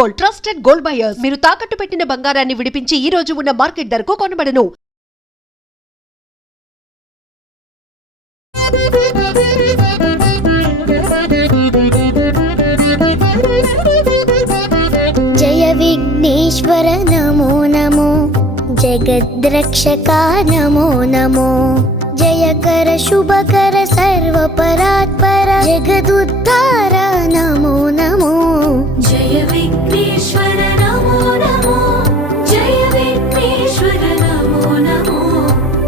Gold, trusted gold buyers. మీరు తాకట్టు పెట్టిన బంగారాన్ని విడిపించి ఈ రోజు ఉన్న మార్కెట్ ధరకు కొనబడను. జయ విఘ్నేశ్వర నమో నమో, జగద్రక్షకా నమో నమో, జయకర శుభకర సర్వపరాత్పర జగదుద్ధార నమో నమో. జయ విఘ్నేశ్వర నమో నమో, జయ విఘ్నేశ్వర నమో నమో,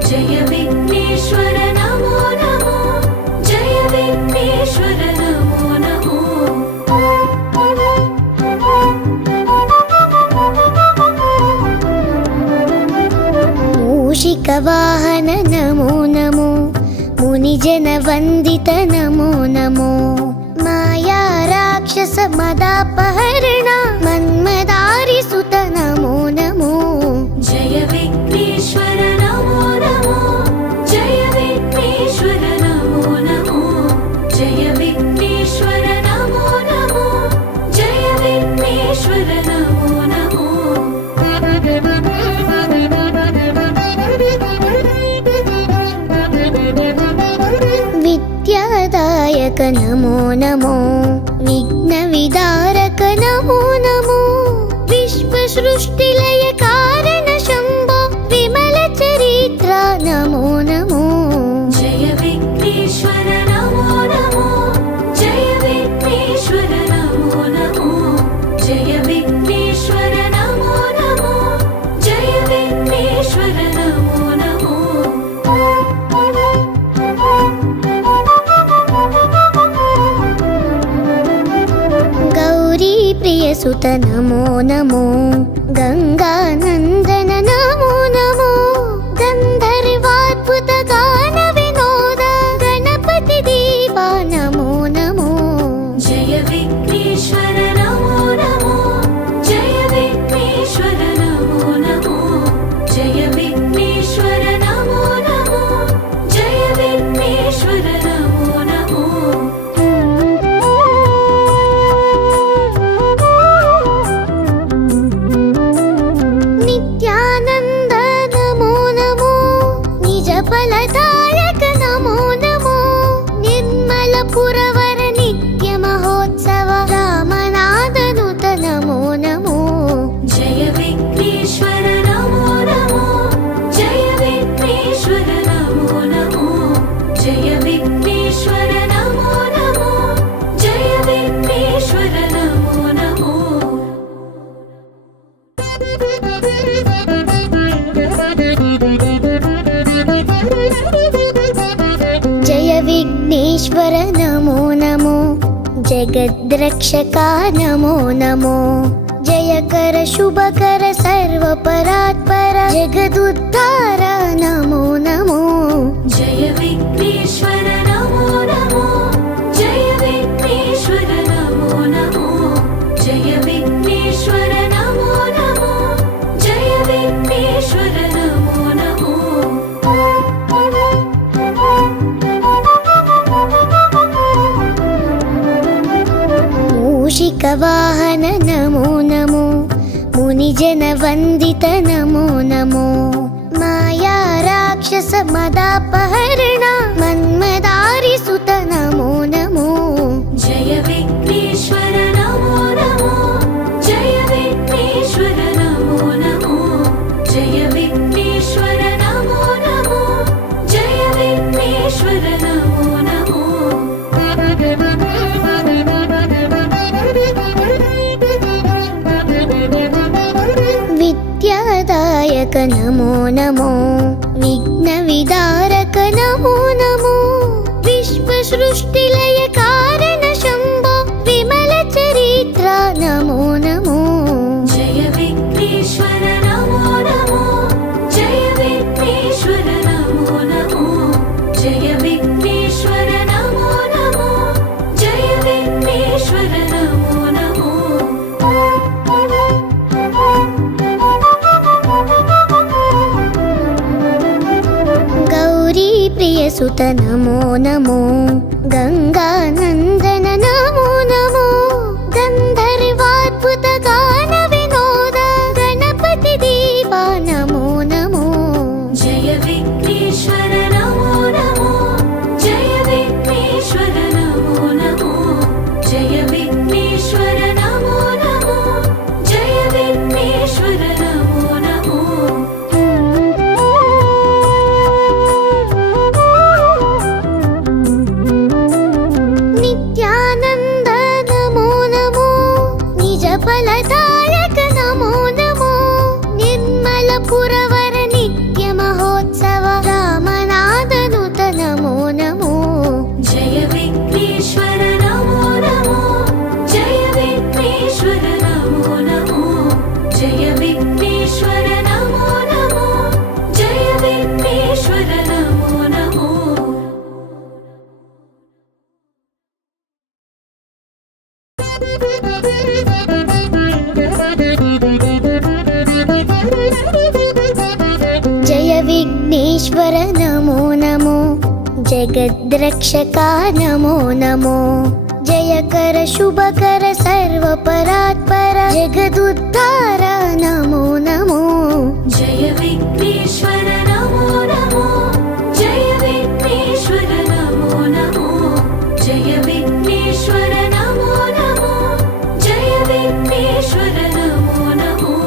జయ విఘ్నేశ్వర నమో నమో, జయ విఘ్నేశ్వర నమో నమో. మూషిక వాహన నమో నమో, మునిజన వందిత నమో నమో, మాయా రాక్షస మదాపహరణ మన్మదారి సుత నమో నమో. జయ విఘ్నేశ్వర నమో నమో, జయ విఘ్నేశ్వర నమో నమో, జయ విఘ్నేశ్వర నమో నమో, జయ విఘ్నేశ్వర నమో నమో. విద్యాదాయక నమో నమో, విఘ్న విదారక నమో నమో, విశ్వ సృష్టిలయ కారణ శంభో విమల చరిత్ర నమో నమో. జయ విఘ్నేశ్వర నమో నమో, జయ విఘ్నేశ్వర నమో నమో, జయ విఘ్నేశ్వర నమో నమో, జయ విఘ్నేశ్వర నమో నమో. గౌరీ ప్రియ సుత నమో నమో, గంగానందన నమో నమో, గంధర్వాద్భుత గాన వినోద గణపతి దేవా నమో నమో. జయ విఘ్నేశ్వర నమో నమో, జయ విఘ్నేశ్వర నమో నమో, జయ విఘ్నేశ్వర నమో నమో, జయ విఘ్నేశ్వర నమో నమో. నిత్యానంద నమో నమో, నిజ ఫలదాయక నమో నమో, నిర్మల పురవర నిత్య మహోత్సవ రామనాథనుత నమో నమో. జయ విఘ్నేశ్వర నమో నమో, జయ విఘ్నేశ్వర నమో నమో, జయ విఘ్నేశ్వర నమో నమో, జయ విఘ్నేశ్వర నమో నమో. జయ విఘ్నేశ్వర నమో నమో, జగద్రక్షకా నమో నమో, జయకర శుభకర సర్వపరాత్పర జగదుద్ధార నమో నమో. జయ విఘ్నేశ్వర నమో నమో, జయ విఘ్నేశ్వర నమో నమో, జయ విఘ్నేశ్వర నమో నమో, జయ విఘ్నేశ్వర నమో నమో. మూషిక వాహన నమో నమో, మునిజన వందిత నమో నమో, మాయా రాక్షస మదాపహరణ మన్మదారి సుత నమో నమో. జయ విఘ్నేశ్వర నమో నమో, జయ విఘ్నేశ్వర నమో నమో, జయ విఘ్నేశ్వర నమో నమో, జయ విఘ్నేశ్వర నమో నమో. విద్యాదాయక నమో నమో, విఘ్న విదారక నమో నమో, విశ్వ సృష్టిలయ కారణ శంభో విమల చరిత్ర నమో నమో. జయ విఘ్నేశ్వర నమో నమో, జయ విఘ్నేశ్వర నమో నమో, జయ విఘ్నేశ్వర నమో నమో, జయ విఘ్నేశ్వర నమో నమో. గౌరీ ప్రియ సుత నమో నమో, గంగానందన నమో నమో, గంధర్వాద్భుత గా फलदायक नमो नमो निर्मल पुरवर नित्य महोत्सव रामनादनुत नमो नमो जय विघ्नेश्वर नमो नमो जय विघ्नेश्वर नमो नमो जय विघ्नेश्वर नमो नमो जय विघ्नेश्वर नमो नमो जय विघ्नेश्वर नमो नमो जगद्रक्षका नमो नमो जयकर शुभकर सर्वपरात्पर जगदुद्धार नमो नमो जय विघ्नेश्वर नमो नमो जय विघ्नेश्वर नमो नमो जय विघ्नेश्वर नमो नमो जय विघ्नेश्वर नमो नमो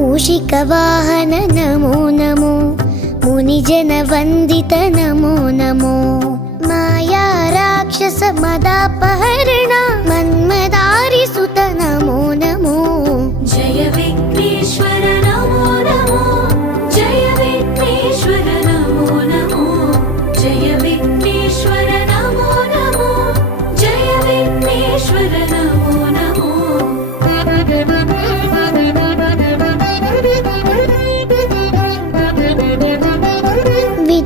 मूषिकवाहन नमो नमो मुनिजन वन्दित नमो नमो माया राक्षस मदापहरण मन्मदारि सुत नमो नमो जय विघ्नेश्वर नमो नमो जय विघ्नेश्वर नमो नमो जय विघ्नेश्वर नमो नमो जय विघ्नेश्वर नमो नमो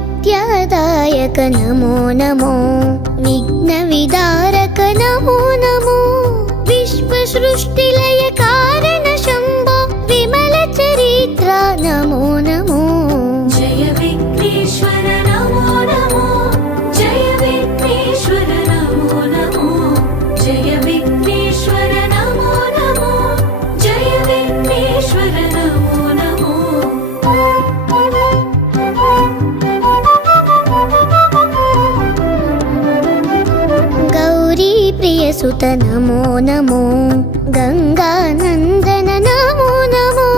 विद्यादायक नमो नमो विघ्नविदारक नमो नमो विश्वसृष्टिलय कारण शम्भो विमल चरित्र नमो नमो जय विघ्नेश्वर नमो नमो जय विघ्नेश्वर नमो नमो जय विघ्नेश्वर नमो नमो जय विघ्नेश्वर नमो नमो गौरी प्रिय सुत नमो नमो गंगानंदन नमो नमो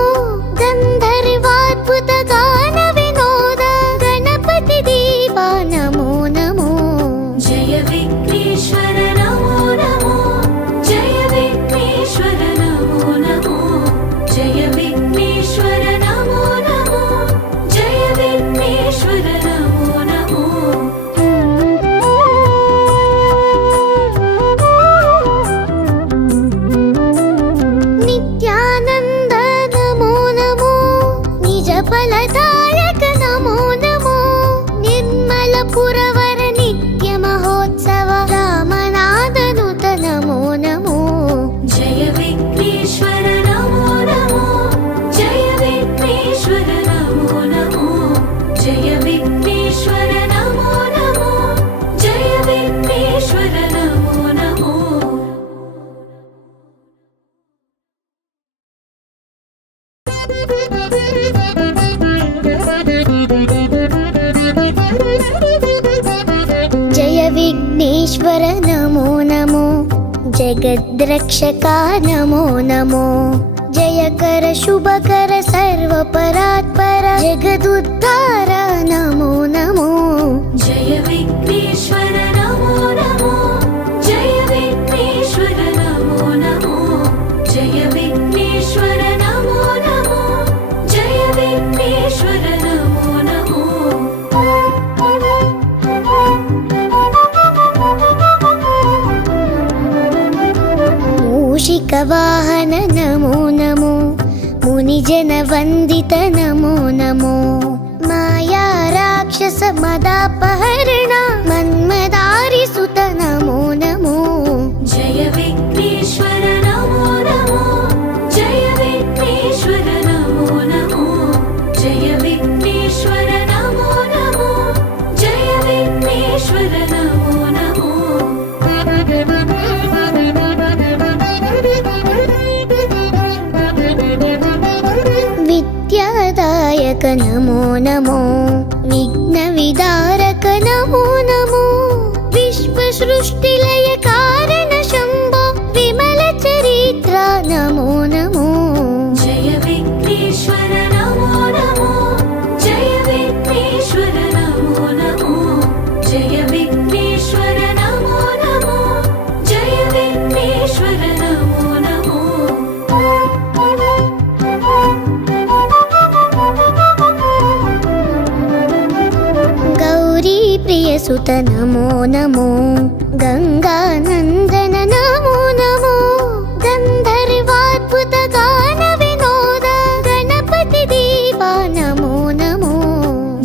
गंधर्वाद्भुत गान विनोद गणपति देवा नमो नमो जय विघ्नेश्वर नमो नमो जय विघ्नेश्वर नमो नमो जय विघ्नेश्वर नमो नमो जय विघ्नेश्वर नमो नमो नित्यानंद नमो नमो निज फलदायक नमो नमो निर्मल पुरवर नित्य महोत्सव रामनादनुत नमो नमो जय विघ्नेश्वर नमो नमो जय विघ्नेश्वर नमो नमो जय विघ्नेश्वर नमो नमो जय विघ्नेश्वर नमो नमो जय विघ्नेश्वर नमो नमो जगद्रक्षका नमो नमो जयकर शुभकर सर्वपरात्पर जगदुद्धार नमो नमो जय विघ्नेश्वर नमो नमो जय विघ्नेश्वर नमो नमो जय विघ्नेश्वर नमो नमो जय विघ्नेश्वर नमो नमो मूषिकवाहन नमो नमो मुनिजन वन्दित नमो नमो माया राक्षस मदापहरण मन्मदारि सुत नमो नमो जय विघ्नेश्वर नमो नमो जय विघ्नेश्वर नमो नमो जय विघ्नेश्वर नमो नमो जय विघ्नेश्वर नमो नमो विद्यादायक नमो नमो विघ्नविदारक नमो नमो विश्वसृष्टिलय कारण शम्भो विमल चरित्र नमो नमो जय विघ्नेश्वर नमो नमो जय विघ्नेश्वर नमो नमो सूर्यसुत नमो नमो गंगानंदन नमो नमो गंधर्वाद्भुत गान विनोद गणपति देवा नमो नमो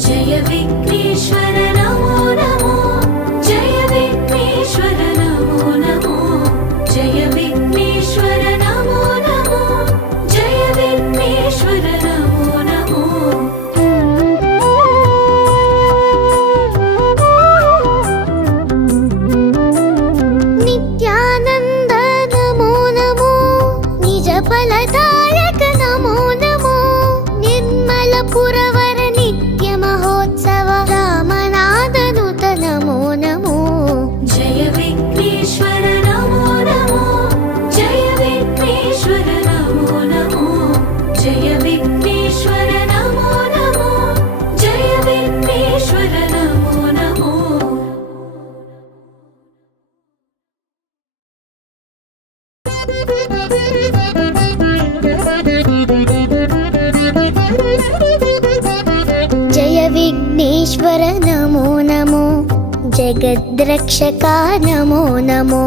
जय विघ्नेश्वर नमो नमो जय विघ्नेश्वर नमो नमो जय विघ्नेश्वर नमो नमो जय विघ्नेश्वर नमो नमो नित्यानंद नमो नमो निज फलदायक नमो नमो निर्मल पुरवर नित्य महोत्सव रामनादनुत नमो नमो जय विघ्नेश्वर नमो नमो जय विघ्नेश्वर नमो नमो जय विघ्नेश्वर नमो नमो जय विघ्नेश्वर नमो नमो जय विघ्नेश्वर नमो नमो जगद्रक्षका नमो नमो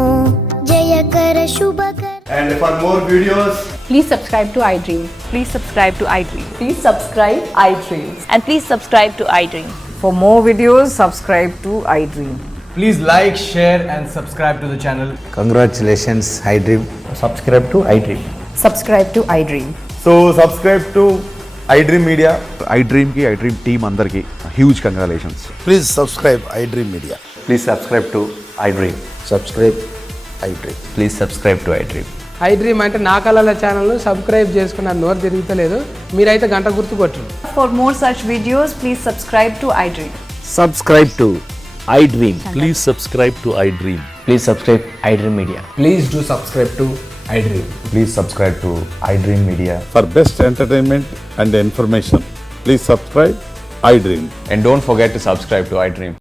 जय कर शुभ कर And for more videos, Please subscribe to iDream. Please subscribe to iDream. Please subscribe iDream. And please subscribe to iDream. For more videos, subscribe to iDream. please like, share and subscribe to the channel. Congratulations, iDream. Subscribe to iDream. Subscribe to iDream. So subscribe to iDream Media. iDream की iDream team अंदर की huge congratulations. Please subscribe iDream Media. Please subscribe to iDream. Subscribe iDream. Please subscribe to iDream. iDream అంటే నా కళల channel subscribe చేసుకున్న నోరు తిరుగుతలేదు మీరైతే గంట గుర్తు కొట్టరు For more such videos, please subscribe to iDream. Subscribe to iDream. Please subscribe to iDream. Please subscribe iDream Media. Please do subscribe to iDream. Please subscribe to iDream Media. For best entertainment and information, please subscribe iDream. And don't forget to subscribe to iDream.